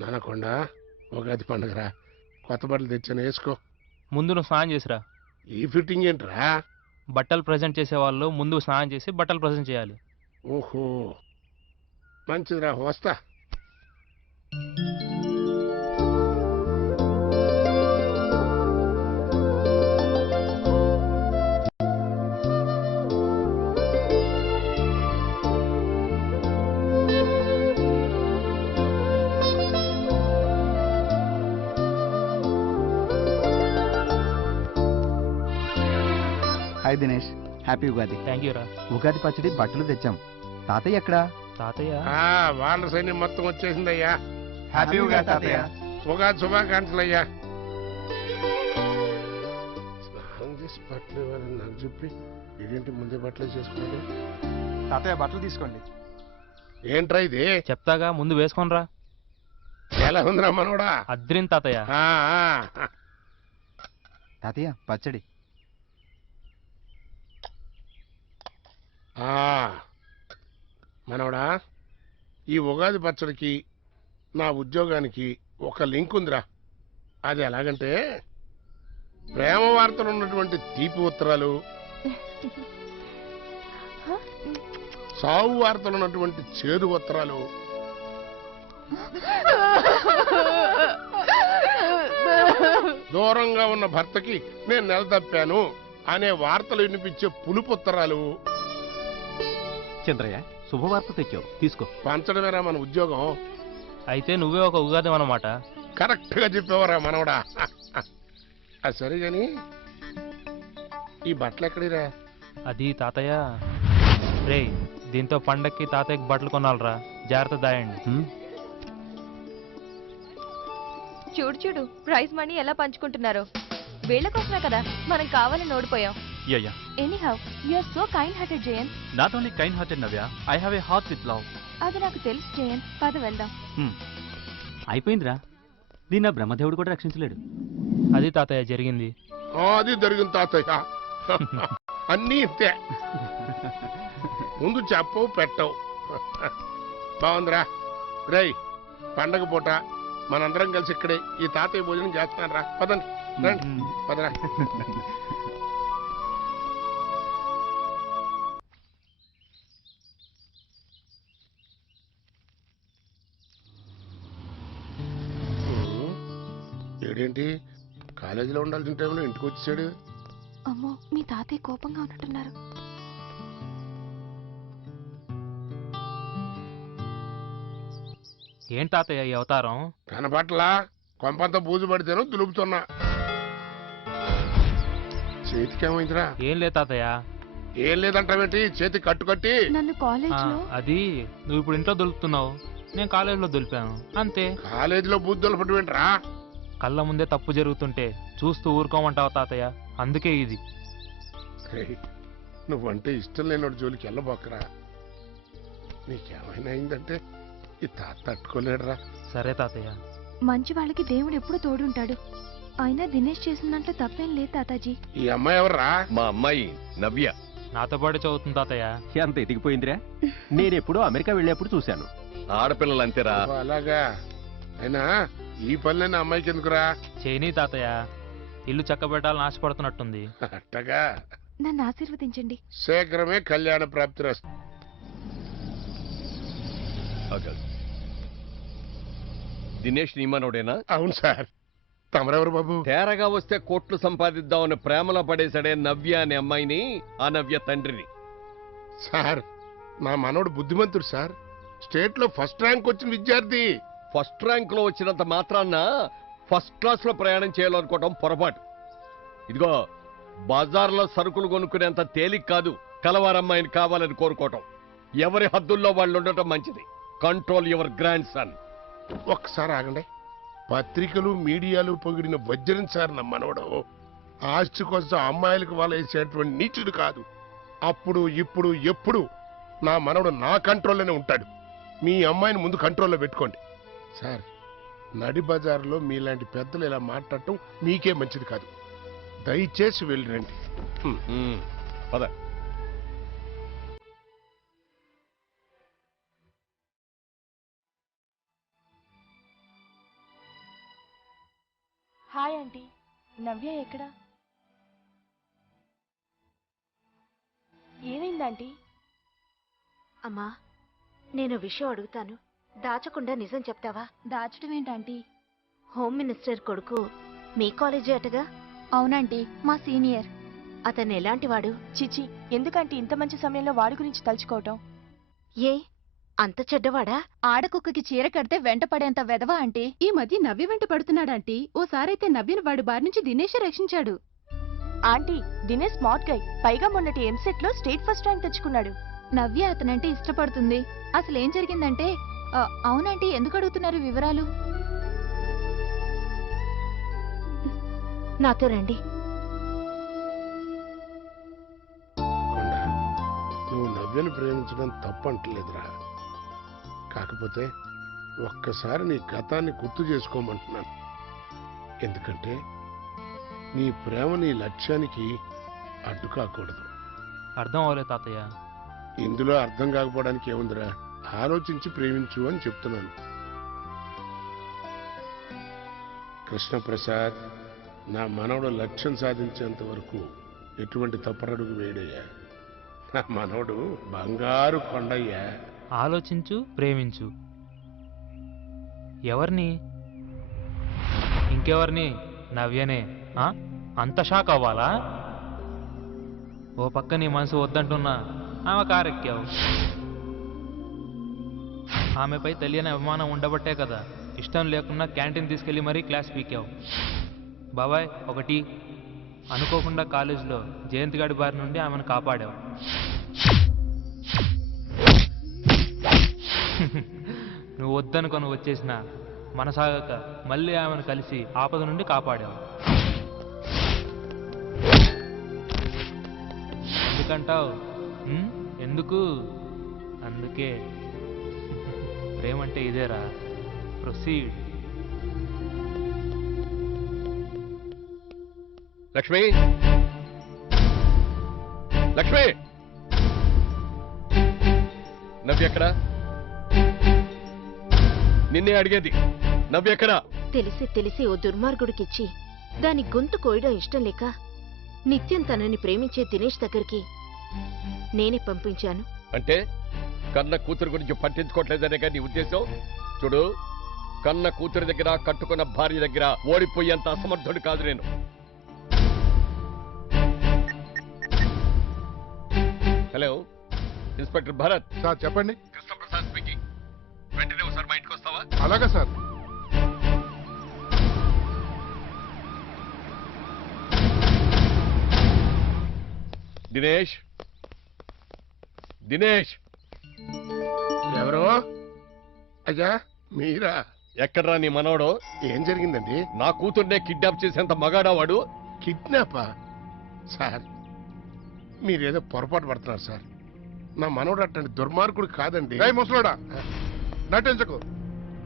నానకొండ ఉగాది పండుగరా, కొత్త బట్టలు తెచ్చాను, వేసుకో. ముందు నువ్వు స్నానం చేసిరా. ఈ ఫిట్టింగ్ ఏంట్రా? బట్టలు ప్రజెంట్ చేసే వాళ్ళు ముందు స్నానం చేసి బట్టలు ప్రజెంట్ చేయాలి. ఓహో, మంచిదిరా, వస్తా. Hi Dinesh, happy Ugadi. Thank you రా. ఉగాది పచ్చడి బట్టలు తెచ్చాం. తాతయ్య ఎక్కడా? తాతయ్య వాళ్ళ సైన్యం మొత్తం వచ్చేసిందయ్యా. హ్యాపీ ఉగాది తాతయ్య. ఉగాది శుభాకాంక్షలయ్యా. స్నానం చేసి బట్టలు ఇవ్వాలని నాకు చెప్పి ఇదేంటి ముందే బట్టలు చేసుకోండి. తాతయ్య బట్టలు తీసుకోండి. ఏంట్రా ఇది? చెప్తాగా, ముందు వేసుకోనరా. ఎలా ఉందిరా మనోడా? అద్రిన్ తాతయ్య. తాతయ్య పచ్చడి. మనవడా, ఈ ఉగాది పచ్చడికి నా ఉద్యోగానికి ఒక లింక్ ఉందిరా. అది ఎలాగంటే, ప్రేమ వార్తలు ఉన్నటువంటి తీపి ఉత్తరాలు, సావు వార్తలు ఉన్నటువంటి చేదు ఉత్తరాలు, దూరంగా ఉన్న భర్తకి నేను నెల తప్పాను అనే వార్తలు వినిపించే పులుపు ఉత్తరాలు. చంద్రయ్య, శుభవార్త తెచ్చావు, తీసుకో. పంచడమేరా మన ఉద్యోగం. అయితే నువ్వే ఒక ఉగాది అన్నమాట. కరెక్ట్ గా చెప్పేవరా మనవడా. అది సరే గాని ఈ బట్టలు ఎక్కడిరా? అది తాతయ్య. రే, దీంతో పండక్కి తాతయ్యకి బట్టలు కొనాలరా, జాగ్రత్త దాయండి. చూడు చూడు, ప్రైజ్ మనీ ఎలా పంచుకుంటున్నారో. వీళ్ళ కోసమే కదా మనం కావాలని ఓడిపోయాం. Yeah. Anyhow, you are so kind-hearted, Jayant. Not only kind-hearted, Navya, I have a heart with love. అది నాకు తెలుసు జయంత్. పద వెళ్దాం. అయిపోయిందిరా, దీన్ని బ్రహ్మదేవుడు కూడా రక్షించలేడు. అది తాతయ్య జరిగింది. అది జరిగింది తాతయ్య. అన్నీ ఇంతే, ముందు చెప్పవు పెట్టవు. బాగుందిరా. రేయ్, పండగ పూట మనందరం కలిసి ఇక్కడే ఈ తాతయ్య భోజనం చేస్తున్నాను రా. పదండి రండి, పదరా. ఏడేంటి, కాలేజీలో ఉండాల్సిన టైంలో ఇంటికి వచ్చేసాడు? అమ్మో, మీ తాతయ్య కోపంగా ఉన్నట్టున్నారు. ఏం తాతయ్య ఈ అవతారం? కనపట్లా, కొంపంతా బూజు పడితేనో దులుపుతున్నా. చేతికేమైందిరా? ఏం లేదు తాతయ్య. ఏం లేదంటావేంటి? చేతి కట్టుకట్టి. నన్ను కాలేజీలో అది నువ్వు ఇప్పుడు ఇంట్లో దొలుపుతున్నావు, నేను కాలేజీలో దొలిపాను అంతే. కాలేజీలో బూజు దులపటమేంట్రా? కళ్ళ ముందే తప్పు జరుగుతుంటే చూస్తూ ఊరుకోమంటావు తాతయ్య, అందుకే ఇది. నువ్వంటే ఇష్టం లేనోడు జోలికి వెళ్ళబోకరా. నీకేమైనా అయిందంటే ఈ తాత తట్టుకోలేడురా. సరే తాతయ్య. మంచి వాళ్ళకి దేవుడు ఎప్పుడు తోడుంటాడు. అయినా దినేష్ చేసిన దాంట్లో తప్పేం లేదు తాతాజీ. ఈ అమ్మాయి ఎవర్రా? మా అమ్మాయి నవ్య. నాతో పాటు చదువుతుంది తాతయ్య. ఎంత ఎదిగిపోయిందిరా, నేనెప్పుడూ అమెరికా వెళ్ళేప్పుడు చూశాను. ఆడపిల్లలు అంతేరా. అలాగా? అయినా ఈ పనులైన అమ్మాయికి ఎందుకురా? చేయని తాతయ్య, ఇల్లు చక్కబెట్టాలని ఆశపడుతున్నట్టుంది. అట్టగా. నన్ను ఆశీర్వదించండి. శీఘ్రమే కళ్యాణ ప్రాప్తి. దినేష్ నీమనోడేనా? అవును సార్. తమరెవరు బాబు? తేరగా వస్తే కోట్లు సంపాదిద్దామని ప్రేమలో పడేశాడే నవ్య అనే అమ్మాయిని, ఆ నవ్య తండ్రిని. సార్, నా మనోడు బుద్ధిమంతుడు సార్. స్టేట్ లో ఫస్ట్ ర్యాంక్ వచ్చిన విద్యార్థి. ఫస్ట్ ర్యాంక్ లో వచ్చినంత మాత్రాన్న ఫస్ట్ క్లాస్ లో ప్రయాణం చేయాలనుకోవటం పొరపాటు. ఇదిగో, బజార్లో సరుకులు కొనుక్కునేంత తేలిక కాదు కలవారమ్మాయిని కావాలని కోరుకోవటం. ఎవరి హద్దుల్లో వాళ్ళు ఉండటం మంచిది. Control your grand son. ఒక్కసారి ఆగండి. పత్రికలు మీడియాలు పొగిడిన వజ్రం సార్ నా మనవడు. ఆస్తి కోసం అమ్మాయిలకు వాళ్ళేసేటువంటి నీచుడు కాదు. అప్పుడు ఇప్పుడు ఎప్పుడు నా మనవడు నా కంట్రోల్లోనే ఉంటాడు. మీ అమ్మాయిని ముందు కంట్రోల్లో పెట్టుకోండి సార్. నడి బజార్లో మీలాంటి పెద్దలు ఇలా మాట్లాడటం మీకే మంచిది కాదు. దయచేసి వెళ్ళిరండి. పద. Hi aunty. నవ్య ఎక్కడ? ఏమైందంటీ? అమ్మా, నేను విషయం అడుగుతాను, దాచకుండా నిజం చెప్తావా? దాచడం ఏంటంటీ? హోమ్ మినిస్టర్ కొడుకు మీ కాలేజీ అటగా? అవునంటీ, మా సీనియర్. అతను ఎలాంటివాడు? చిచి, ఎందుకంటే ఇంత మంచి సమయంలో వాడి గురించి తలుచుకోవటం? ఏ అంత చెడ్డవాడా? ఆడకుక్కకి చీర కడితే వెంట పడేంత వెధవా ఆంటీ. ఈ మధ్య నవ్య వెంట పడుతున్నాడంటీ. ఓసారైతే నవ్యను వాడి బారి నుంచి దినేష్ రక్షించాడు. Aunty, Dinesh smart guy. పైగా మొన్నటి ఎంసెట్ లో స్టేట్ ఫస్ట్ ర్యాంక్ తెచ్చుకున్నాడు. నవ్య అతనంటే ఇష్టపడుతుంది. అసలు ఏం జరిగిందంటే అవునంటీ, ఎందుకు అడుగుతున్నారు వివరాలు? నాతో రండి. కొండ, నువ్వు నవ్యను ప్రేమించడం తప్పంటలేదురా. కాకపోతే ఒక్కసారి నీ గతాన్ని గుర్తు చేసుకోమంటున్నాను. ఎందుకంటే నీ ప్రేమ నీ లక్ష్యానికి అడ్డు కాకూడదు. అర్థం అవ్వలేదు తాతయ్య. ఇందులో అర్థం కాకపోవడానికి ఏముందిరా, ఆలోచించి ప్రేమించు అని చెప్తున్నాను. కృష్ణప్రసాద్, నా మనవడు లక్ష్యం సాధించేంత వరకు ఎటువంటి తప్పరడుగు వేయడయ్యా. నా మనవడు బంగారు కొండయ్యా. ఆలోచించు, ప్రేమించు. ఎవరిని? ఇంకెవరిని? నవ్యనే. అంత షాక్ అవ్వాలా? ఓ పక్క నీ మనసు వద్దంటున్నా ఆమె కారెక్కావు. ఆమెపై తెలియని అభిమానం ఉండబట్టే కదా ఇష్టం లేకున్నా క్యాంటీన్ తీసుకెళ్లి మరీ క్లాస్ పీకావు. బాబాయ్ ఒకటి, అనుకోకుండా కాలేజీలో జయంత్ గాడి బారి నుండి ఆమెను కాపాడావు. నువ్వు వద్దనుకొని వచ్చేసిన మనసాగక మళ్ళీ ఆమెను కలిసి ఆపద నుండి కాపాడావు. ఎందుకంటావు? ఎందుకు? అందుకే ప్రేమంటే ఇదేరా. ప్రొసీడ్. లక్ష్మి, లక్ష్మి, నవ్య ఎక్కడా? నిన్నే అడిగేది, నవ్య ఎక్కడా? తెలిసి తెలిసి ఓ దుర్మార్గుడికిచ్చి దాని గొంతు కోయడం ఇష్టం లేక నిత్యం తనని ప్రేమించే దినేష్ దగ్గరికి నేనే పంపించాను. అంటే కన్న కూతురు గురించి పట్టించుకోవట్లేదనే నీ ఉద్దేశం? చూడు, కన్న కూతురు దగ్గర, కట్టుకున్న భార్య దగ్గర ఓడిపోయేంత అసమర్థుడు కాదు నేను. Hello, inspector Bharat. సార్ చెప్పండి. కృష్ణప్రసాద్ స్పీకింగ్. వెంటనే ఒకసారి మా ఇంటికి వస్తావా? అలాగే సార్. దినేష్, దినేష్. ఎవరో? అయ్యా మీరా? ఎక్కడ్రా నీ మనవడు? ఏం జరిగిందండి? నా కూతుర్నే కిడ్నాప్ చేసేంత మగాడా వాడు? కిడ్నాపా? సార్ మీరేదో పొరపాటు పడుతున్నారు సార్. నా మనవడు అట్లాంటి దుర్మార్గుడు కాదండి. ముసలోడా, నటించకు.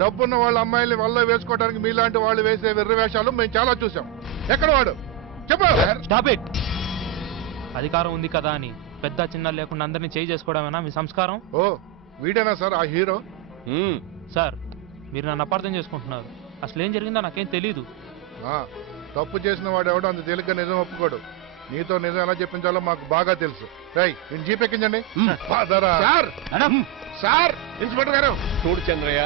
డబ్బున్న వాళ్ళ అమ్మాయిల్ని వల్ల వేసుకోవడానికి మీలాంటి వాళ్ళు వేసే వెర్రి వేషాలు మేము చాలా చూసాం. ఎక్కడ వాడు? చెప్పు. Stop it. అధికారం ఉంది కదా అని పెద్ద చిన్న లేకుండా అందరినీ చేయి చేసుకోవడమేనా మీ సంస్కారం? ఓ, వీడేనా సార్ ఆ హీరో? సార్, మీరు నన్ను అపార్థం చేసుకుంటున్నారు. అసలు ఏం జరిగిందో నాకేం తెలీదు. తప్పు చేసిన వాడు ఎవడో అంత తేలిగ్గా నిజం ఒప్పుకోడు. నీతో నిజం ఎలా చెప్పించాలో మాకు బాగా తెలుసు. రేయ్, నేను జీప్ ఎక్కించండి. సార్ ఇన్స్పెక్టర్ గారు. చూడు చంద్రయ్య,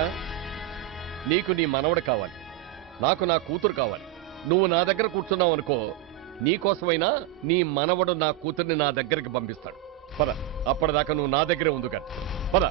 నీకు నీ మనవడు కావాలి, నాకు నా కూతురు కావాలి. నువ్వు నా దగ్గర కూర్చున్నావు అనుకో, నీకోసమైనా నీ మనవడు నా కూతుర్ని నా దగ్గరికి పంపిస్తాడు. పద, అప్పటిదాకా నువ్వు నా దగ్గరే ఉంది కదా. పద.